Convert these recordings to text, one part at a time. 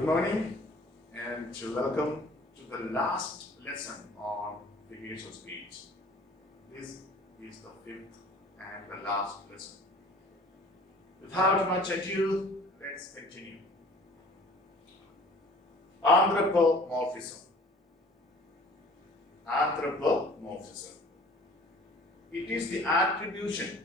Good morning and welcome to the last lesson on figures of speech. This is the fifth and the last lesson. Without much ado, let's continue. Anthropomorphism. Anthropomorphism. It is the attribution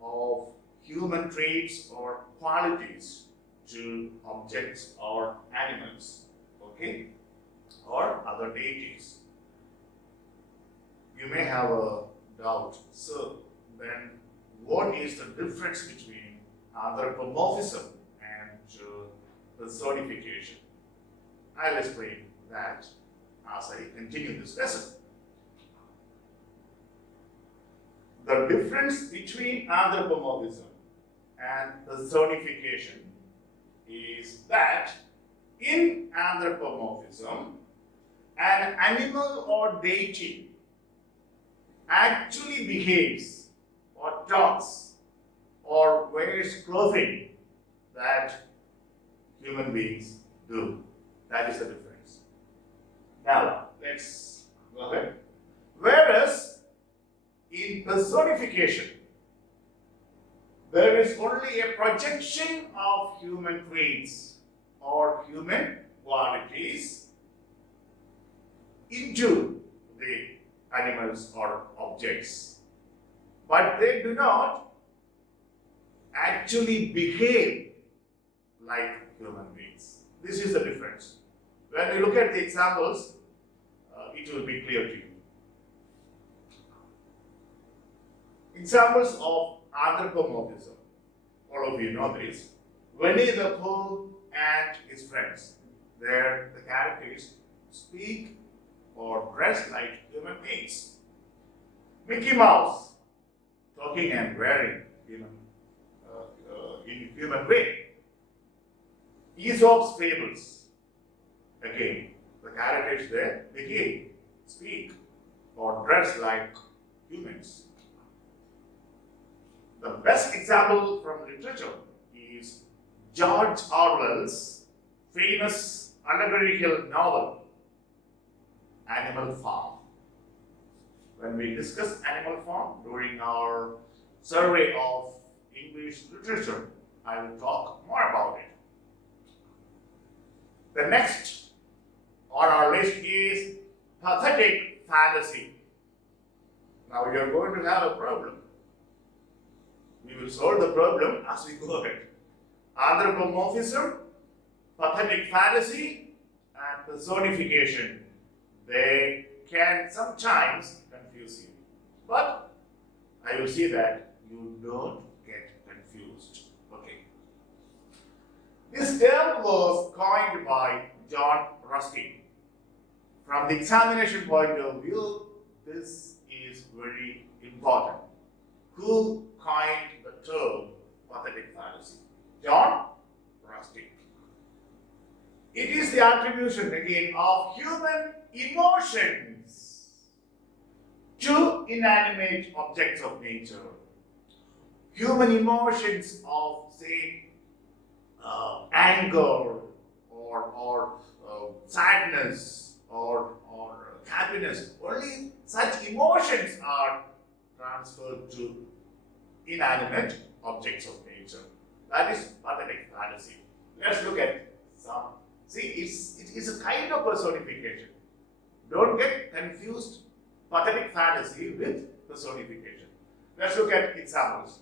of human traits or qualities to objects or animals, okay, or other deities. You may have a doubt. So then, what is the difference between anthropomorphism and personification? I'll explain that as I continue this lesson. The difference between anthropomorphism and personification is that in anthropomorphism, an animal or deity actually behaves or talks or wears clothing that human beings do. That is the difference. Now, let's go ahead. Whereas in personification, there is only a projection of human traits or human qualities into the animals or objects. But they do not actually behave like human beings. This is the difference. When we look at the examples, it will be clear to you. Examples of anthropomorphism. All of you know this. Winnie the Pooh and his friends. There, the characters speak or dress like human beings. Mickey Mouse, talking and wearing in human way. Aesop's fables. Again, the characters there behave, speak, or dress like humans. The best example from literature is George Orwell's famous allegorical novel, Animal Farm. When we discuss Animal Farm during our survey of English literature, I will talk more about it. The next on our list is pathetic fallacy. Now you are going to have a problem. We will solve the problem as we go ahead. Anthropomorphism, pathetic fallacy, and personification. They can sometimes confuse you. But I will see that you don't get confused. Okay. This term was coined by John Ruskin. From the examination point of view, this is very important. Who coined the term pathetic fallacy? John Ruskin. It is the attribution again of human emotions to inanimate objects of nature. Human emotions of, say, anger or sadness or happiness. Only such emotions are transferred to inanimate objects of nature. That is pathetic fallacy. Let's look at some. See, it is a kind of personification. Don't get confused pathetic fallacy with personification. Let's look at examples.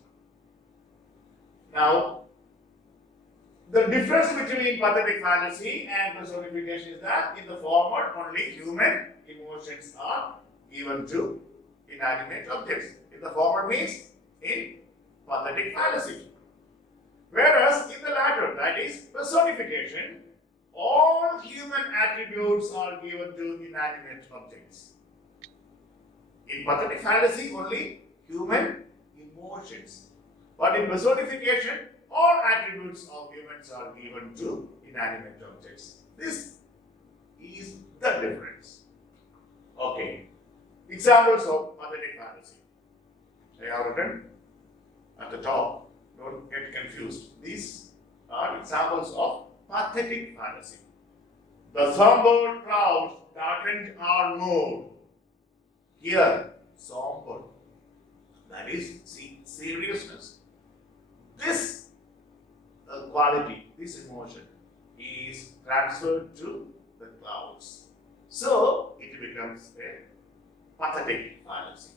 Now, the difference between pathetic fallacy and personification is that in the former, only human emotions are given to inanimate objects. In the former means in pathetic fallacy. Whereas in the latter, that is personification, all human attributes are given to inanimate objects. In pathetic fallacy, only human emotions. But in personification, all attributes of humans are given to inanimate objects. This is the difference. Okay. Examples of pathetic fallacy. I have written at the top. Don't get confused. These are examples of pathetic fallacy. The somber clouds darkened our mood. Here, somber. That is seriousness. This quality, this emotion is transferred to the clouds. So it becomes a pathetic fallacy.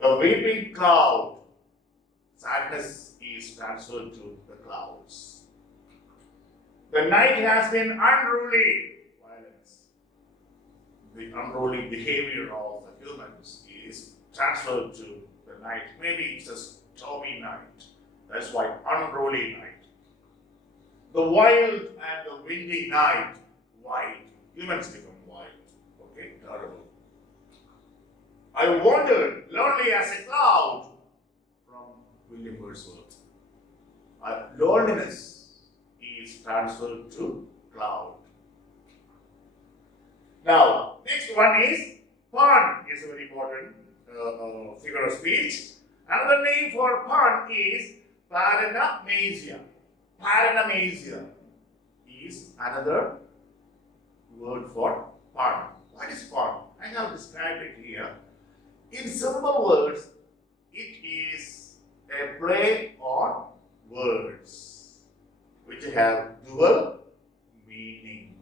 The weeping cloud, sadness is transferred to the clouds. The night has been unruly, violence. The unruly behavior of the humans is transferred to the night. Maybe it's a stormy night. That's why unruly night. The wild and the windy night, wild. Humans become wild. Okay, terrible. I wandered lonely as a cloud from William Wordsworth. Loneliness is transferred to cloud. Now, next one is pun. Is a very important figure of speech. Another name for pun is paranomasia. Paranomasia is another word for pun. What is pun? I have described it here. In simple words, it is a play on words which have dual meaning.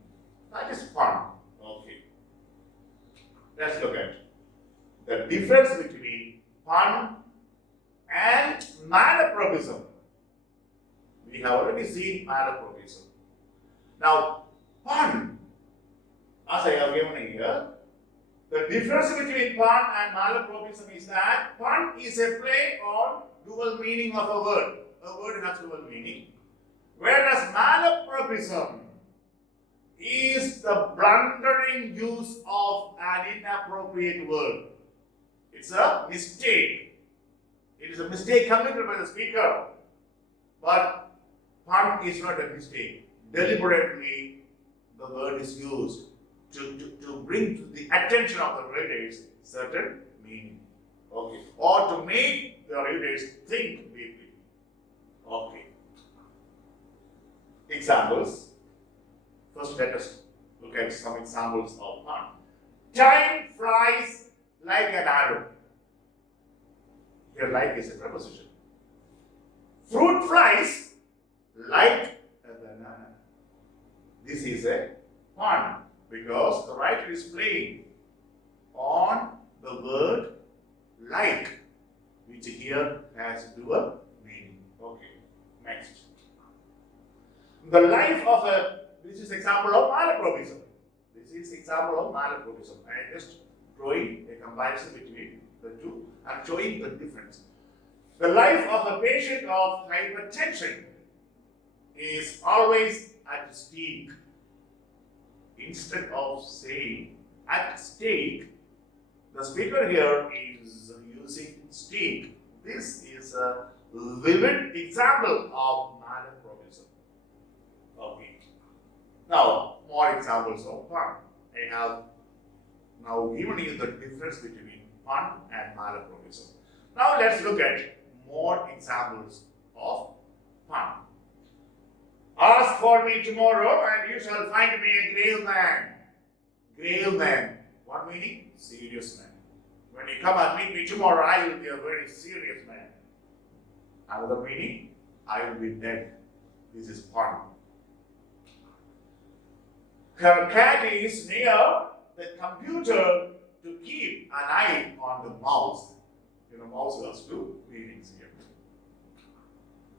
That is pun. Okay. Let's look at the difference between pun and malapropism. We have already seen malapropism. Now, pun, as I have given here, the difference between pun and malapropism is that pun is a play on dual meaning of a word. A word has dual meaning. Whereas malapropism is the blundering use of an inappropriate word. It's a mistake. It is a mistake committed by the speaker. But pun is not a mistake. Deliberately, the word is used to bring to the attention of the readers certain meaning. Okay. Or to make the readers think deeply. Okay. Examples. First, let us look at some examples of pun. Time flies like an arrow. Here, like is a preposition. Fruit flies like a banana. This is a pun because the writer is playing on the word like, which here has dual meaning. Okay, next. The life of this is example of malapropism. This is example of malapropism. I am just drawing a comparison between the two and showing the difference. The life of a patient of hypertension is always at stake. Instead of saying at stake, the speaker here is using stake. This is a vivid example of malapropism. Okay. Now, more examples of pun. I have now given you the difference between pun and malapropism. Now, let's look at more examples of pun. Ask for me tomorrow and you shall find me a grave man. Grave man. What meaning? Serious man. When you come and meet me tomorrow, I will be a very serious man. Another meaning? I will be dead. This is pun. Her cat is near the computer to keep an eye on the mouse. You know, mouse has two meanings here.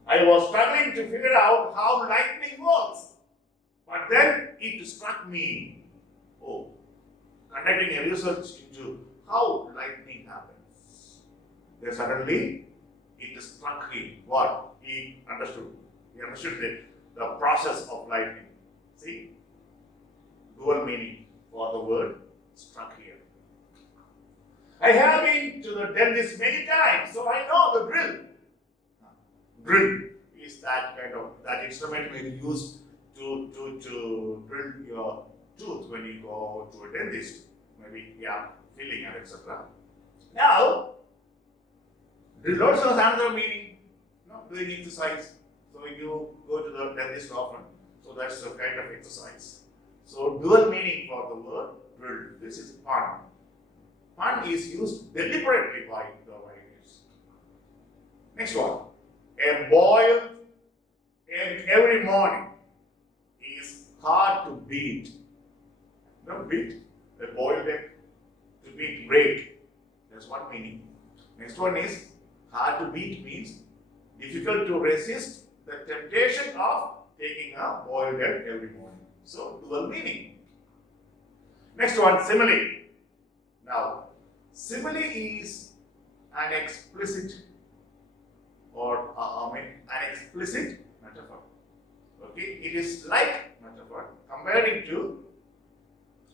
I was struggling to figure out how lightning works, but then it struck me. Oh, conducting a research into how lightning happens. Then suddenly it struck him. What? He understood. He understood the process of lightning. See? Dual meaning for the word struck here. I have been to the dentist many times, so I know the drill. Drill is that kind of that instrument we use to drill your tooth when you go to a dentist. Maybe filling and etc. Now, drill also has another meaning. Doing exercise. So you go to the dentist often. So So that's a kind of exercise. So dual meaning for the word drilled. This is pun. Pun is used deliberately by the writers. Next one. A boiled egg every morning is hard to beat. Not beat. A boiled egg to beat, break. That's one meaning. Next one is hard to beat means difficult to resist the temptation of taking a boiled egg every morning. So, dual meaning. Next one, simile. Now, simile is an explicit or an explicit metaphor. Okay, it is like metaphor comparing to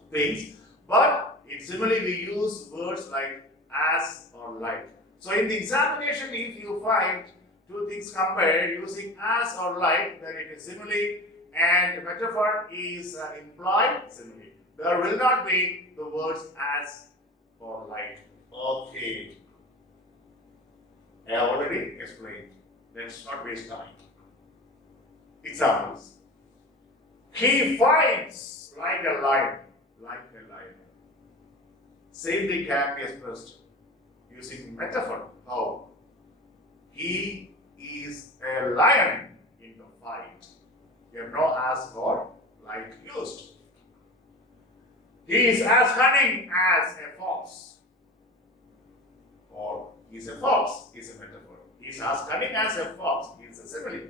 things, but in simile we use words like as or like. So in the examination, if you find two things compared using as or like, then it is simile, and metaphor is implied simile. There will not be the words as or like. Okay. I have already explained. Let's not waste time. Examples. He fights like a lion. Like a lion. Same thing can be expressed using metaphor. How? He is a lion in the fight. You have no as or like used. He is as cunning as a fox. Or he is a fox is a metaphor. He is as cunning as a fox. He is a simile.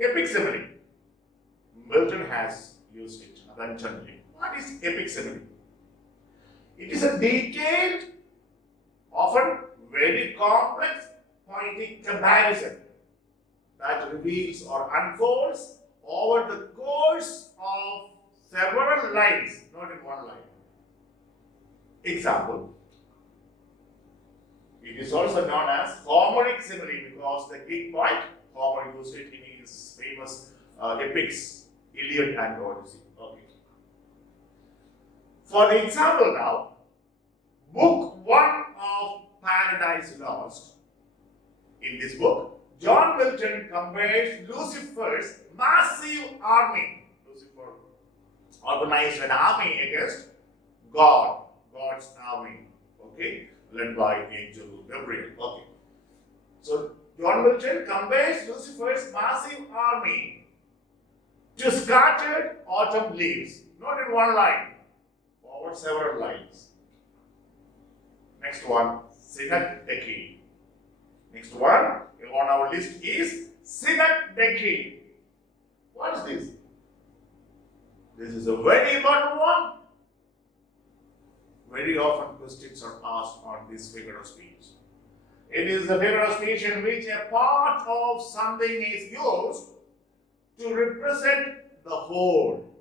Epic simile. Milton has used it unintentionally. What is epic simile? It is a detailed, often very complex poetic comparison that reveals or unfolds over the course of several lines, not in one line. Example. It is also known as Homeric simile because the Greek poet Homer used it in his famous epics, Iliad and Odyssey. Okay. For the example now, Book 1 of Paradise Lost. In this book, John Milton compares Lucifer's massive army. Lucifer organized an army against God, God's army. Okay, led by Angel Gabriel. Okay. So John Milton compares Lucifer's massive army to scattered autumn leaves, not in one line, over several lines. Next one, synecdoche. Next one on our list is synecdoche. What is this? This is a very important one. Very often questions are asked on this figure of speech. It is a figure of speech in which a part of something is used to represent the whole,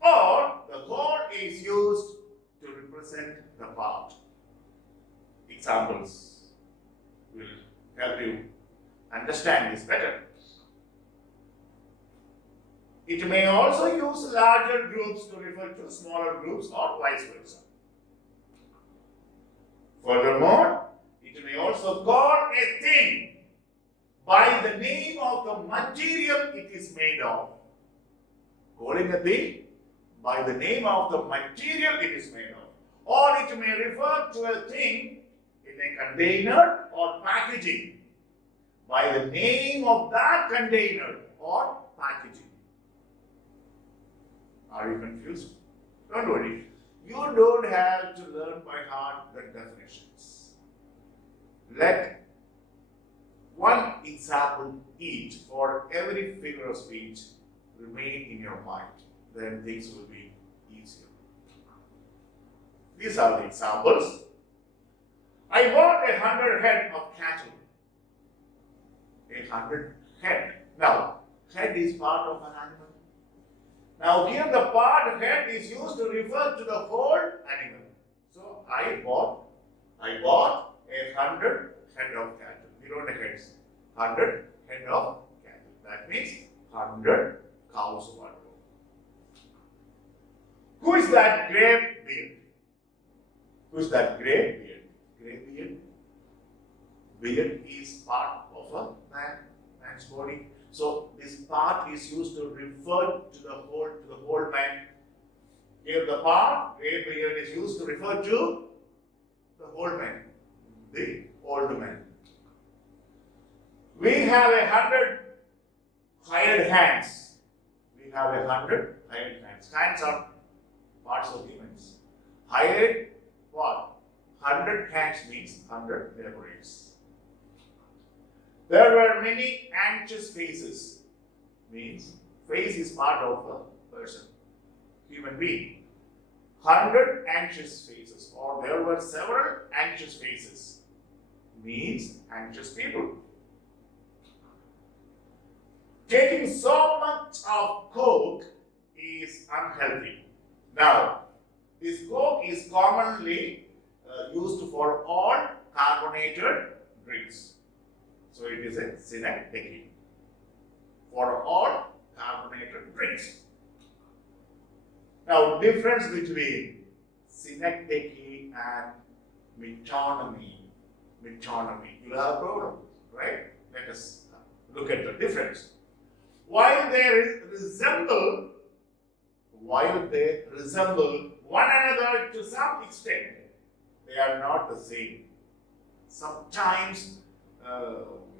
or the whole is used to represent the part. Examples will help you understand this better. It may also use larger groups to refer to smaller groups or vice versa. Furthermore, it may also call a thing by the name of the material it is made of. Calling a thing by the name of the material it is made of. Or it may refer to a thing in a container or packaging by the name of that container or packaging. Are you confused? Don't worry. You don't have to learn by heart the definitions. Let one example each for every figure of speech remain in your mind. Then things will be easier. These are the examples. I bought 100 head of cattle. 100 head. Now, head is part of an animal. Now, here the part head is used to refer to the whole animal. So, I bought 100 head of cattle. We don't have heads. 100 head of cattle. That means 100 cows were born. Who is that gray beard? Who is that gray beard? Gray beard? Beard is part of a man's body. So this part is used to refer to the whole man. Here the part here is used to refer to the whole man, the old man. We have 100 hired hands. We have 100 hired hands. Hands are parts of humans. Hired what? 100 hands means 100 laborers. There were many anxious faces. Means face is part of a person, human being. 100 anxious faces, or there were several anxious faces. Means anxious people. Taking so much of Coke is unhealthy. Now, this Coke is commonly used for all carbonated drinks. So it is a synecdoche for all carbonated drinks. Now, difference between synecdoche and metonymy. Metonymy. You have a problem, right? Let us look at the difference. While they resemble one another to some extent, they are not the same. Sometimes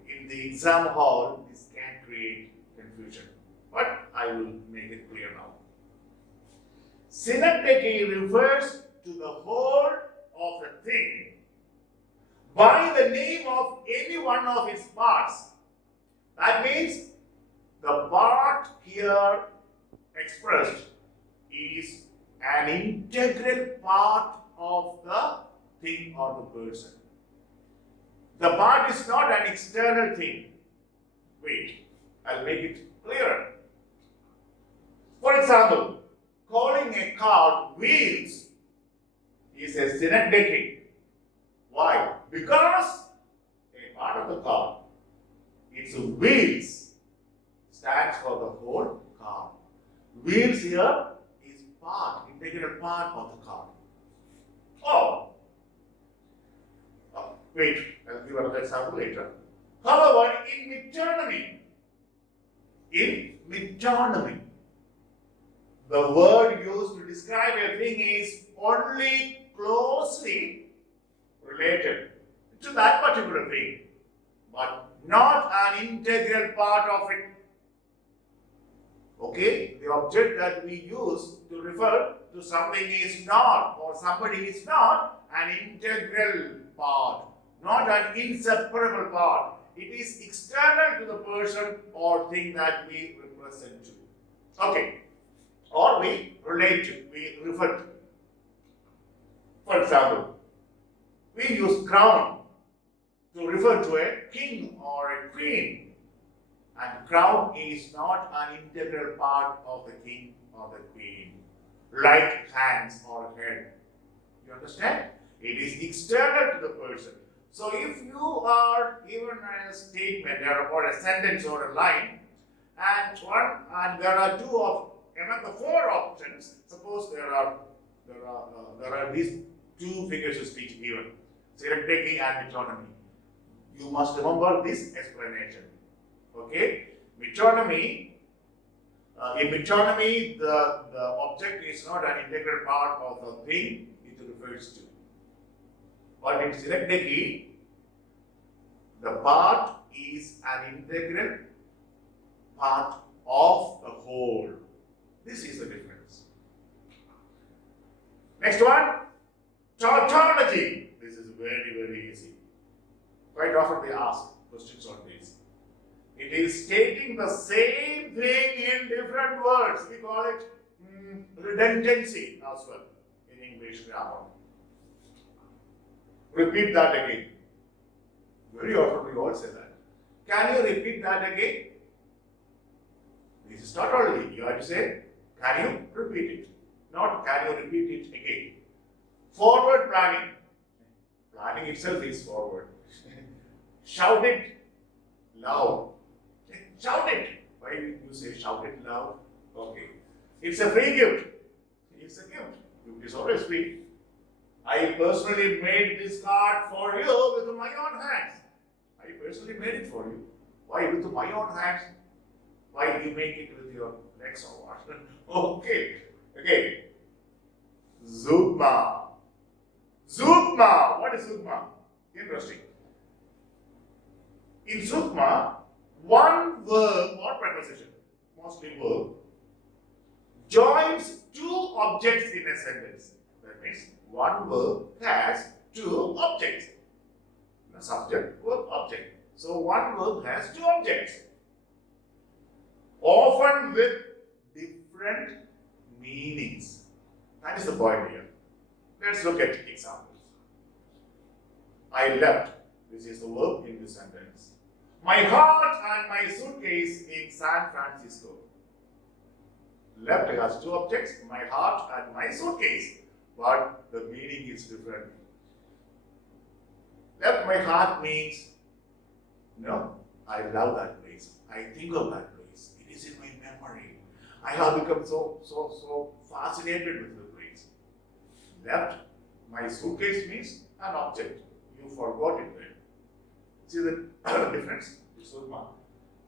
in the exam hall, this can create confusion, but I will make it clear now. Synecdoche refers to the whole of a thing by the name of any one of its parts. That means the part here expressed is an integral part of the thing or the person. The part is not an external thing. Wait, I'll make it clearer. For example, calling a car wheels is a synecdoche. Why? Because a part of the car, its wheels, stands for the whole car. Wheels here is integral part of the car. Wait, I'll give another example later. However, in metonymy, the word used to describe a thing is only closely related to that particular thing, but not an integral part of it. Okay, the object that we use to refer to something is not, or somebody is not, an integral part, not an inseparable part. It is external to the person or thing that we represent to. Okay, or we relate to, we refer to. For example, we use crown to refer to a king or a queen. And crown is not an integral part of the king or the queen, like hands or head. You understand? It is external to the person. So if you are given a statement or a sentence or a line, and there are two of among the four options, suppose there are these two figures of speech given, synecdoche and metonymy. You must remember this explanation. Okay, metonymy. In metonymy, the object is not an integral part of the thing it refers to. But in synecdoche, the part is an integral part of the whole. This is the difference. Next one, tautology. This is very, very easy. Quite often they ask questions on this. It is stating the same thing in different words. We call it redundancy as well in English grammar. Repeat that again. Very often we all say that. Can you repeat that again? This is tautology. You have to say, can you repeat it? Not can you repeat it again. Forward planning. Planning itself is forward. Shout it loud. Shout it. Why did you say shout it loud? Okay. It's a free gift. It's a gift. Gift is always free. I personally made this card for you with my own hands. I personally made it for you. Why with my own hands? Why you make it with your legs or what? Okay. Okay. Zugma. Zugma. What is Zugma? Interesting. In Zugma, one verb or preposition, mostly verb, joins two objects in a sentence. That means one verb has two objects. The subject, verb, object. So one verb has two objects. Often with different meanings. That is the point here. Let's look at examples. I left. This is the verb in this sentence. My heart and my suitcase in San Francisco. Left has two objects, my heart and my suitcase. But the meaning is different. Left my heart means, no, I love that place. I think of that place. It is in my memory. I have become so fascinated with the place. Left my suitcase means an object. You forgot it there. See the difference?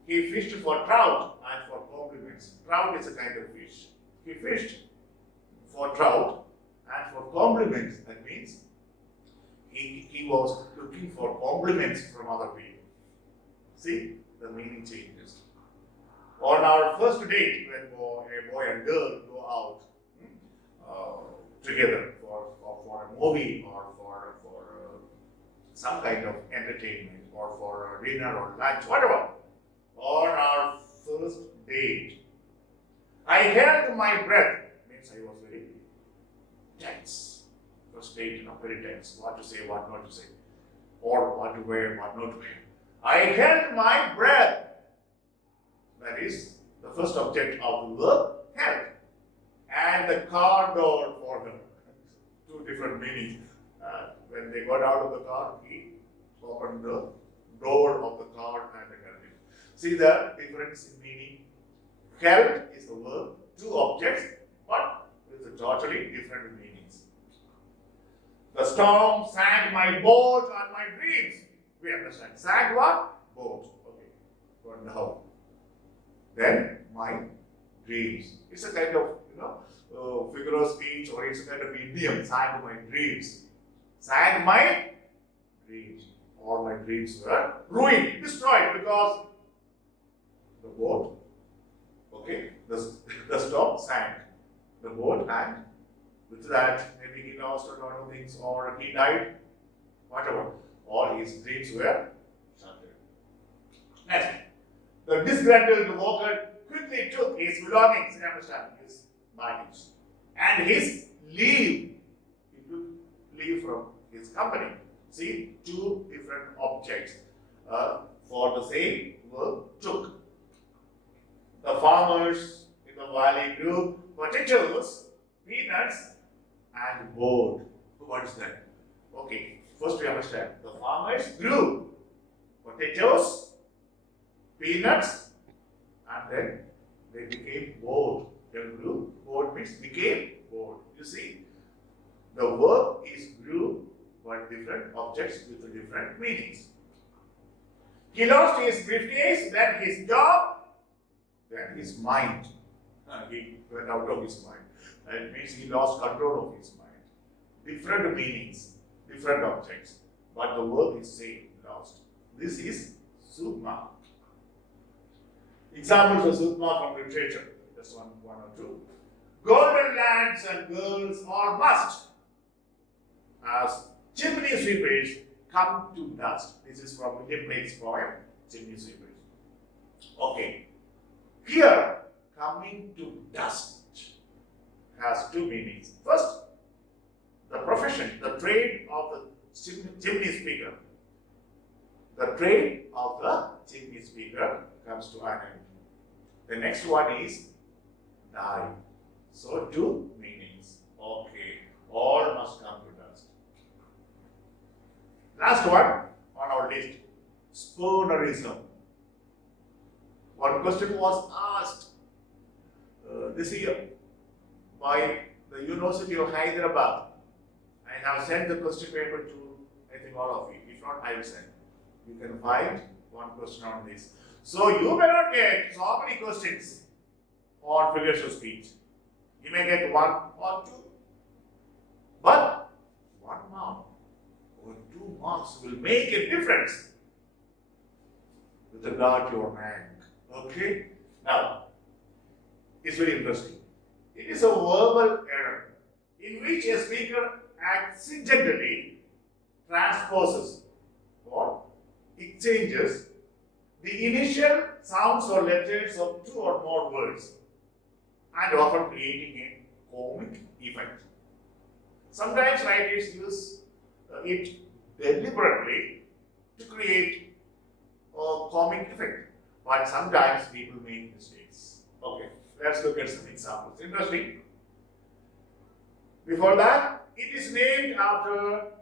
He fished for trout and for compliments. Trout is a kind of fish. He fished for trout and for compliments. That means he was looking for compliments from other people. See, the meaning changes. On our first date, when a boy and girl go out together for a movie or for some kind of entertainment or for dinner or lunch, whatever, on our first date, I held my breath. Means I was very tense. First date, very tense. What to say, what not to say, or what to wear, what not to wear. I held my breath. That is the first object of the verb, held. And the car door for her. Two different meanings. When they got out of the car, he opened the door of the car and held it. See the difference in meaning? Held is the verb, two objects, but with totally different meanings. The storm sank my boat and my dreams. We understand. Sank what? Boat. Okay. Gone down. Then my dreams. It's a kind of figure of speech, or it's a kind of idiom. Sank my dreams. Sank my dreams. All my dreams were ruined, destroyed, because the boat, okay, the storm sank the boat, and with that, maybe he lost a lot of things, or he died, whatever. All his dreams were shattered. Next, the disgruntled worker quickly took his belongings, you understand, his baggage, and his leave. He took leave from his company. See, two different objects for the same verb, took. The farmers in the valley grew potatoes, peanuts, and board. What is that? Okay, first we understand. The farmers grew potatoes, peanuts, and then they became board. They grew, board means became board. You see, the verb is grew, but different objects with different meanings. He lost his briefcase, then his job, then his mind. He went out of his mind. That means he lost control of his mind. Different meanings, different objects, but the verb is same, lost. This is Sukma. Examples of Sukma from literature. Just one or two. Golden lands and girls are must, as chimney sweepers come to dust. This is from William Blake's poem, Chimney Sweepers. Okay. Here, coming to dust has two meanings. First, the profession, the trade of the chimney sweeper. The trade of the chimney sweeper comes to an end. The next one is die. So, two meanings. Okay. All must come to dust. Last one on our list, spoonerism. One question was asked this year by the University of Hyderabad. I have sent the question paper to, I think, all of you. If not, I will send. You can find one question on this. So you may not get so many questions on figures of speech. You may get 1 or 2. But 1 mark or 2 marks will make a difference with regard to your rank. Okay? Now, it's very interesting. It is a verbal error in which a speaker accidentally transposes or it changes the initial sounds or letters of 2 or more words and often creating a comic effect. Sometimes writers use it deliberately to create a comic effect, but sometimes people make mistakes. Okay, let's look at some examples. Interesting. Before that, it is named after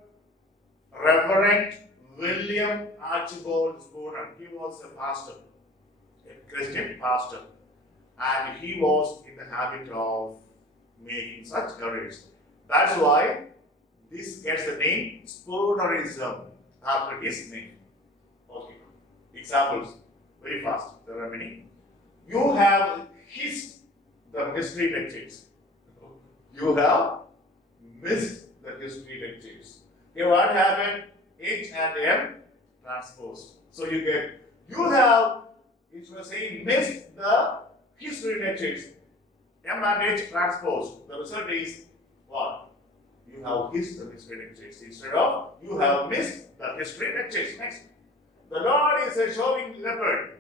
Reverend William Archibald Spooner. He was a pastor, a Christian pastor, and he was in the habit of making such errors. That's why this gets the name Spoonerism after his name. Okay. Examples, very fast. There are many. You have hissed the history lectures. You have missed the history lectures. Here what happened? H and M transposed. So you have, instead of saying missed the history lectures, M and H transposed. The result is what? You have missed the history lectures. Instead of you have missed the history lectures. Next. The Lord is a showing leopard.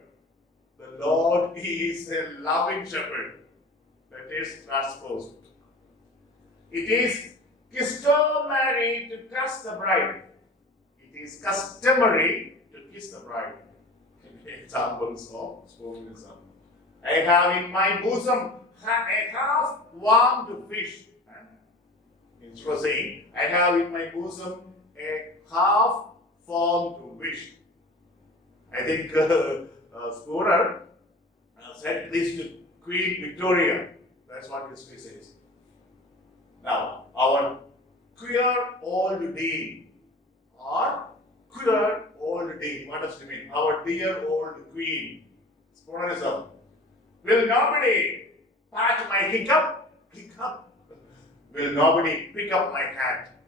The Lord is a loving shepherd. That is transposed. It is customary to kiss the bride. It is customary to kiss the bride. Examples of spokenism. I have in my bosom a half-warmed fish. Instead of saying, I have in my bosom a half-formed fish. I think Spooner said this to Queen Victoria. That's what history says. Now, our queer old dean or queer old dean, what does it mean? Our dear old queen, Spoonerism. Will nobody patch my hiccup? Hiccup. Will nobody pick up my hat?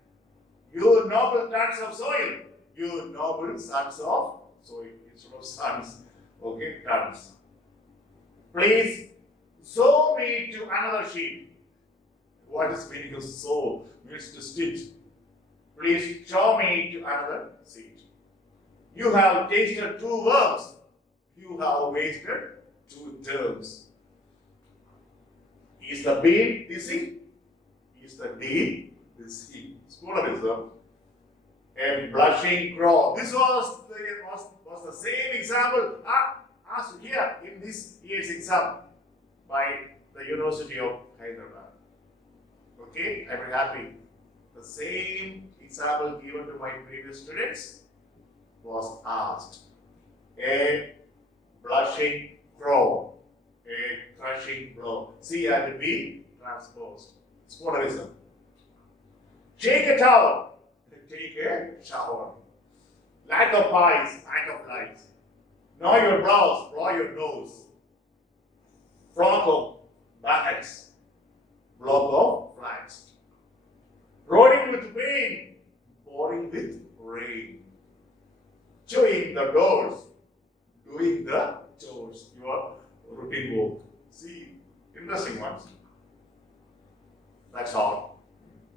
You noble sons of soil. You noble sons of soil. Instead of sons, okay, tons. Please sew me to another sheet. What is meaning of sew? Means to stitch. Please show me to another sheet. You have tasted 2 verbs. You have wasted 2 terms. Is the bean dizzy? Is the dean dizzy? Spoonerism. A blushing crow. This was the same example asked here in this year's exam by the University of Hyderabad. Okay, I'm very happy. The same example given to my previous students was asked. A blushing crow, a crushing blow. C and B transposed. Spoonerism. Take a towel. Take a shower. Lack of pies, lack of lights. Gnaw your brows, draw your nose. Flock of bags, block of flags. Rolling with pain, pouring with rain. Chewing the doors, doing the chores, your routine work. See, interesting ones. That's all.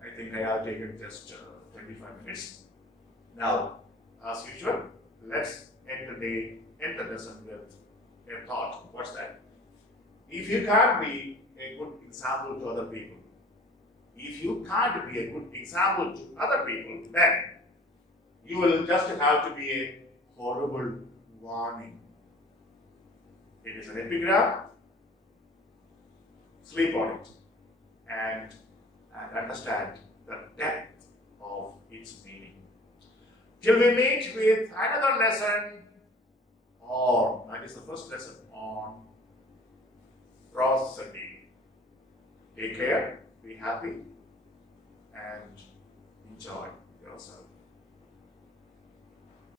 I think I have taken just 25 minutes. Now, as usual, let's end the lesson with a thought. What's that? If you can't be a good example to other people, if you can't be a good example to other people, then you will just have to be a horrible warning. It is an epigram. Sleep on it and understand the depth of its meaning. Till we meet with another lesson, or that is the first lesson on prosody. Take care, be happy, and enjoy.